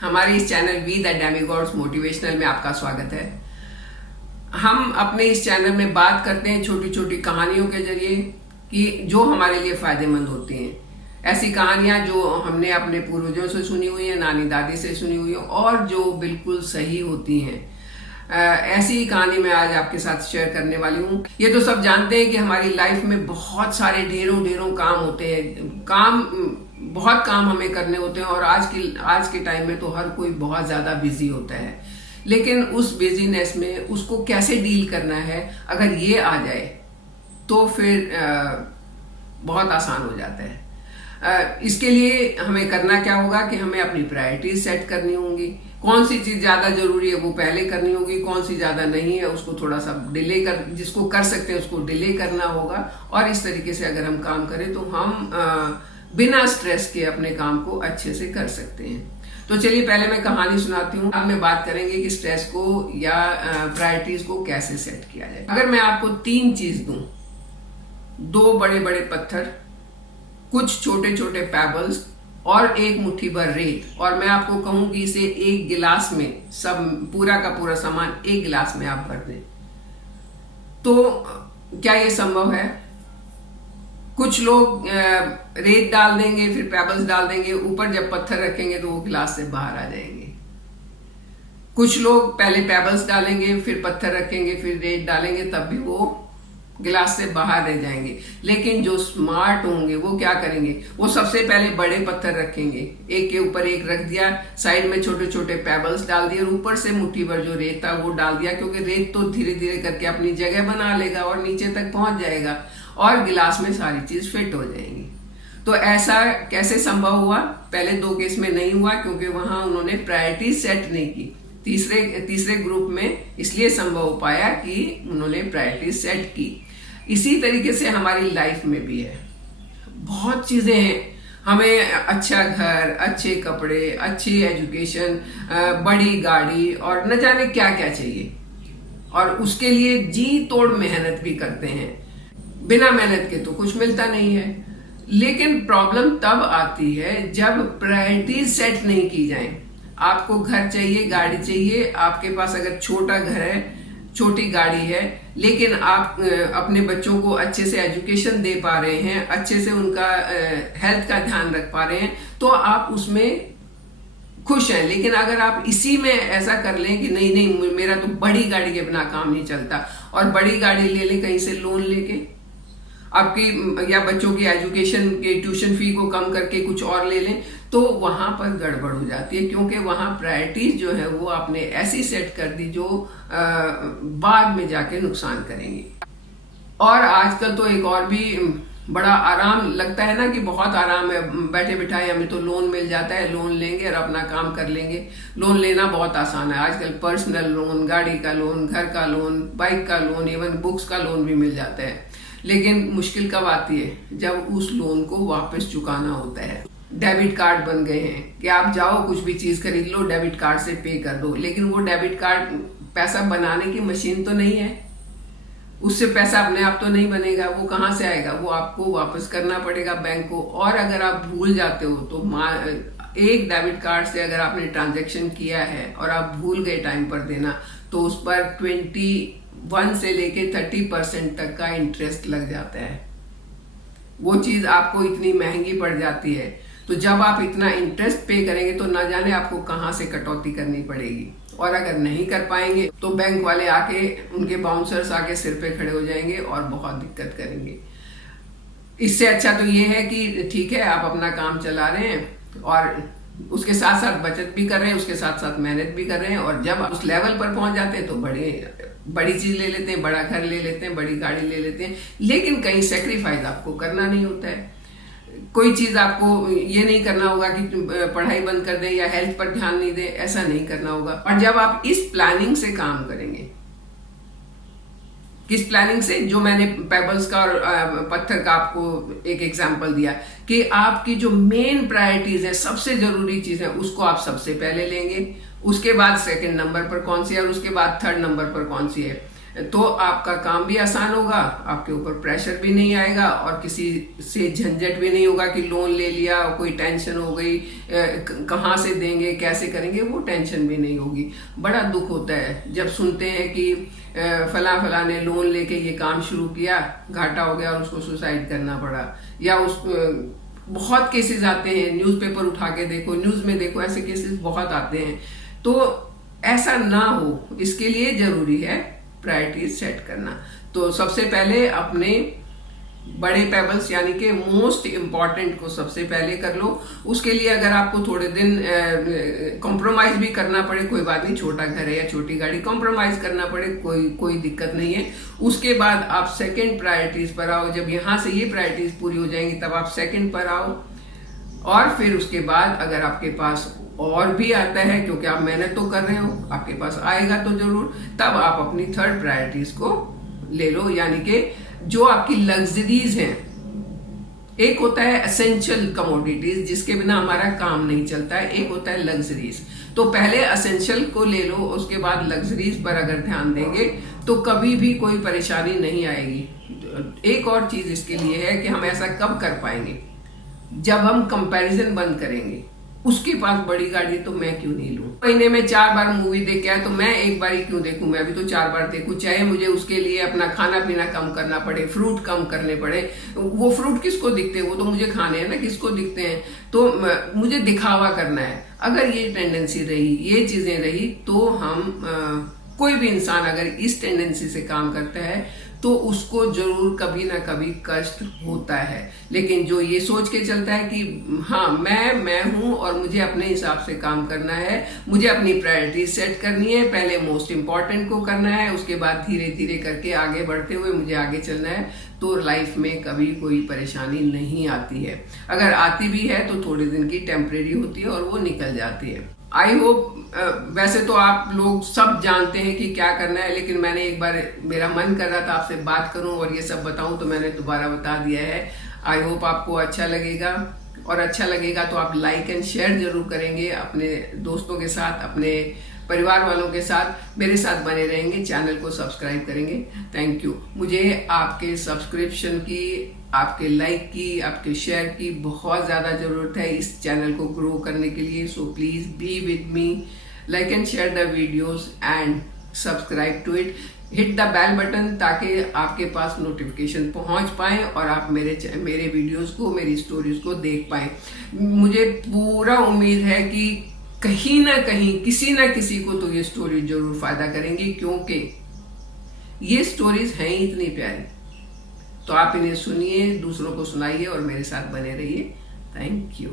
हमारे इस channel we the demigods motivational में आपका स्वागत है। हम अपने इस चैनल में बात करते हैं छोटी छोटी कहानियों के जरिए कि जो हमारे लिए फायदेमंद होती हैं। ऐसी कहानियां जो हमने अपने पूर्वजों से सुनी हुई हैं, नानी दादी से सुनी हुई हैं और जो बिल्कुल सही होती हैं। ऐसी कहानी मैं आज आपके साथ शेयर करने वाली हूँ। ये तो सब जानते हैं कि हमारी लाइफ में बहुत सारे ढेरों काम होते हैं। बहुत काम हमें करने होते हैं और आज के टाइम में तो हर कोई बहुत ज्यादा बिजी होता है। लेकिन उस बिजीनेस में उसको कैसे डील करना है, अगर ये आ जाए तो फिर बहुत आसान हो जाता है। इसके लिए हमें करना क्या होगा कि हमें अपनी प्रायोरिटीज सेट करनी होंगी। कौन सी चीज ज्यादा जरूरी है वो पहले करनी होगी, कौन सी ज्यादा नहीं है उसको थोड़ा सा डिले कर, जिसको कर सकते हैं उसको डिले करना होगा। और इस तरीके से अगर हम काम करें तो हम बिना स्ट्रेस के अपने काम को अच्छे से कर सकते हैं। तो चलिए पहले मैं कहानी सुनाती हूँ। अब मैं बात करेंगे कि स्ट्रेस को या प्रायोरिटीज को कैसे सेट किया जाए। अगर मैं आपको 3 चीज दूं, 2 बड़े बड़े पत्थर, कुछ छोटे छोटे पेबल्स और 1 मुट्ठी भर रेत, और मैं आपको कहूं कि इसे 1 गिलास में सब पूरा का पूरा सामान 1 गिलास में आप भर दें, तो क्या ये संभव है? कुछ लोग रेत डाल देंगे, फिर पेबल्स डाल देंगे, ऊपर जब पत्थर रखेंगे तो वो गिलास से बाहर आ जाएंगे। कुछ लोग पहले पेबल्स डालेंगे, फिर पत्थर रखेंगे, फिर रेत डालेंगे, तब भी वो गिलास से बाहर रह जाएंगे। लेकिन जो स्मार्ट होंगे वो क्या करेंगे, वो सबसे पहले बड़े पत्थर रखेंगे, एक के ऊपर एक रख दिया, साइड में छोटे छोटे पेबल्स डाल दिए और ऊपर से मुट्ठी भर जो रेत था वो डाल दिया, क्योंकि रेत तो धीरे धीरे करके अपनी जगह बना लेगा और नीचे तक पहुंच जाएगा और गिलास में सारी चीज फिट हो जाएंगी। तो ऐसा कैसे संभव हुआ? पहले 2 केस में नहीं हुआ क्योंकि वहां उन्होंने प्रायोरिटी सेट नहीं की। तीसरे ग्रुप में इसलिए संभव हो पाया कि उन्होंने प्रायोरिटी सेट की। इसी तरीके से हमारी लाइफ में भी है। बहुत चीजें हैं, हमें अच्छा घर, अच्छे कपड़े, अच्छी एजुकेशन, बड़ी गाड़ी और न जाने क्या क्या चाहिए, और उसके लिए जी तोड़ मेहनत भी करते हैं। बिना मेहनत के तो कुछ मिलता नहीं है। लेकिन प्रॉब्लम तब आती है जब प्रायोरिटीज सेट नहीं की जाए। आपको घर चाहिए, गाड़ी चाहिए, आपके पास अगर छोटा घर है, छोटी गाड़ी है, लेकिन आप अपने बच्चों को अच्छे से एजुकेशन दे पा रहे हैं, अच्छे से उनका हेल्थ का ध्यान रख पा रहे हैं, तो आप उसमें खुश हैं। लेकिन अगर आप इसी में ऐसा कर लें कि नहीं मेरा तो बड़ी गाड़ी के बिना काम नहीं चलता, और बड़ी गाड़ी ले लें कहीं से लोन लेके, आपकी या बच्चों की एजुकेशन के ट्यूशन फी को कम करके कुछ और ले लें, तो वहां पर गड़बड़ हो जाती है। क्योंकि वहां प्रायोरिटीज जो है वो आपने ऐसी सेट कर दी जो बाद में जाके नुकसान करेंगी। और आजकल तो एक और भी बड़ा आराम लगता है ना, कि बहुत आराम है, बैठे बिठाए हमें तो लोन मिल जाता है, लोन लेंगे और अपना काम कर लेंगे। लोन लेना बहुत आसान है आजकल। पर्सनल लोन, गाड़ी का लोन, घर का लोन, बाइक का लोन, इवन बुक्स का लोन भी मिल जाता है। लेकिन मुश्किल कब आती है? जब उस लोन को वापस चुकाना होता है। डेबिट कार्ड बन गए हैं कि आप जाओ कुछ भी चीज खरीद लो, डेबिट कार्ड से पे कर दो। लेकिन वो डेबिट कार्ड पैसा बनाने की मशीन तो नहीं है, उससे पैसा अपने आप तो नहीं बनेगा। वो कहाँ से आएगा? वो आपको वापस करना पड़ेगा बैंक को। और अगर आप भूल जाते हो तो एक डेबिट कार्ड से अगर आपने ट्रांजैक्शन किया है और आप भूल गए टाइम पर देना, तो उस पर 21 से लेके 30% तक का इंटरेस्ट लग जाता है। वो चीज आपको इतनी महंगी पड़ जाती है। तो जब आप इतना इंटरेस्ट पे करेंगे तो ना जाने आपको कहां से कटौती करनी पड़ेगी। और अगर नहीं कर पाएंगे तो बैंक वाले आके, उनके बाउंसर्स आके सिर पे खड़े हो जाएंगे और बहुत दिक्कत करेंगे। इससे अच्छा तो ये है कि ठीक है, आप अपना काम चला रहे हैं और उसके साथ साथ बचत भी कर रहे हैं, उसके साथ साथ मेहनत भी कर रहे हैं। और जब उस लेवल पर पहुंच जाते हैं तो बड़ी चीज ले लेते हैं, बड़ा घर ले लेते हैं, बड़ी गाड़ी ले लेते हैं। लेकिन कहीं सेक्रीफाइस आपको करना नहीं होता है। कोई चीज आपको ये नहीं करना होगा कि पढ़ाई बंद कर दें या हेल्थ पर ध्यान नहीं दें, ऐसा नहीं करना होगा। और जब आप इस प्लानिंग से काम करेंगे, किस प्लानिंग से? जो मैंने पेबल्स का और पत्थर का आपको एक एग्जांपल दिया, कि आपकी जो मेन प्रायोरिटीज है, सबसे जरूरी चीज है, उसको आप सबसे पहले लेंगे। उसके बाद 2nd नंबर पर कौन सी है और उसके बाद 3rd नंबर पर कौन सी है। तो आपका काम भी आसान होगा, आपके ऊपर प्रेशर भी नहीं आएगा और किसी से झंझट भी नहीं होगा कि लोन ले लिया, कोई टेंशन हो गई, कहाँ से देंगे, कैसे करेंगे, वो टेंशन भी नहीं होगी। बड़ा दुख होता है जब सुनते हैं कि फला ने लोन लेके ये काम शुरू किया, घाटा हो गया और उसको सुसाइड करना पड़ा, या उस बहुत केसेस आते हैं, न्यूज़पेपर उठा के देखो, न्यूज़ में देखो, ऐसे केसेस बहुत आते हैं। तो ऐसा ना हो, इसके लिए जरूरी है प्रायोरिटीज सेट करना। तो सबसे पहले अपने बड़े पेबल्स यानी कि मोस्ट इम्पॉर्टेंट को सबसे पहले कर लो। उसके लिए अगर आपको थोड़े दिन कॉम्प्रोमाइज भी करना पड़े, कोई बात नहीं, छोटा घर है या छोटी गाड़ी, कॉम्प्रोमाइज करना पड़े, कोई दिक्कत नहीं है। उसके बाद आप सेकंड प्रायोरिटीज पर आओ। जब यहाँ से ये प्रायोरिटीज पूरी हो जाएंगी तब आप सेकंड पर आओ, और फिर उसके बाद अगर आपके पास और भी आता है, क्योंकि आप मेहनत तो कर रहे हो, आपके पास आएगा तो जरूर, तब आप अपनी थर्ड प्रायोरिटीज को ले लो। यानी कि जो आपकी लग्जरीज हैं, एक होता है एसेंशियल कमोडिटीज जिसके बिना हमारा काम नहीं चलता है, एक होता है लग्जरीज। तो पहले एसेंशियल को ले लो, उसके बाद लग्जरीज पर अगर ध्यान देंगे तो कभी भी कोई परेशानी नहीं आएगी। एक और चीज इसके लिए है कि हम ऐसा कब कर पाएंगे, जब हम कंपैरिजन बंद करेंगे। उसके पास बड़ी गाड़ी तो मैं क्यों नहीं लूं, महीने में 4 बार मूवी देख के आया तो मैं एक बार ही क्यों देखूं, मैं भी तो 4 बार देखूं, चाहे मुझे उसके लिए अपना खाना पीना कम करना पड़े, फ्रूट कम करने पड़े। वो फ्रूट किसको दिखते हैं, वो तो मुझे खाने हैं ना, किसको दिखते हैं, तो मुझे दिखावा करना है। अगर ये टेंडेंसी रही, ये चीजें रही, तो हम कोई भी इंसान अगर इस टेंडेंसी से काम करता है तो उसको जरूर कभी ना कभी कष्ट होता है। लेकिन जो ये सोच के चलता है कि हाँ मैं हूं और मुझे अपने हिसाब से काम करना है, मुझे अपनी प्रायोरिटी सेट करनी है, पहले मोस्ट इम्पॉर्टेंट को करना है, उसके बाद धीरे धीरे करके आगे बढ़ते हुए मुझे आगे चलना है, तो लाइफ में कभी कोई परेशानी नहीं आती है। अगर आती भी है तो थोड़े दिन की टेम्परेरी होती है और वो निकल जाती है। आई होप, वैसे तो आप लोग सब जानते हैं कि क्या करना है, लेकिन मैंने एक बार, मेरा मन कर रहा था आपसे बात करूं और ये सब बताऊं, तो मैंने दोबारा बता दिया है। आई होप आपको अच्छा लगेगा, और अच्छा लगेगा तो आप लाइक एंड शेयर जरूर करेंगे अपने दोस्तों के साथ, अपने परिवार वालों के साथ, मेरे साथ बने रहेंगे, चैनल को सब्सक्राइब करेंगे। Thank you. मुझे आपके सब्सक्रिप्शन की, आपके लाइक की, आपके शेयर की बहुत ज़्यादा ज़रूरत है इस चैनल को ग्रो करने के लिए। So please be with me, like and share the videos and subscribe to it, hit the bell button, ताकि आपके पास नोटिफिकेशन पहुंच पाए और आप मेरे वीडियोस को, मेरी स्टोरीज को देख पाए। मुझे पूरा उम्मीद है कि कहीं ना कहीं किसी ना किसी को तो ये स्टोरी जरूर फायदा करेंगी, क्योंकि ये स्टोरीज हैं ही इतनी प्यारी। तो आप इन्हें सुनिए, दूसरों को सुनाइए और मेरे साथ बने रहिए। Thank you.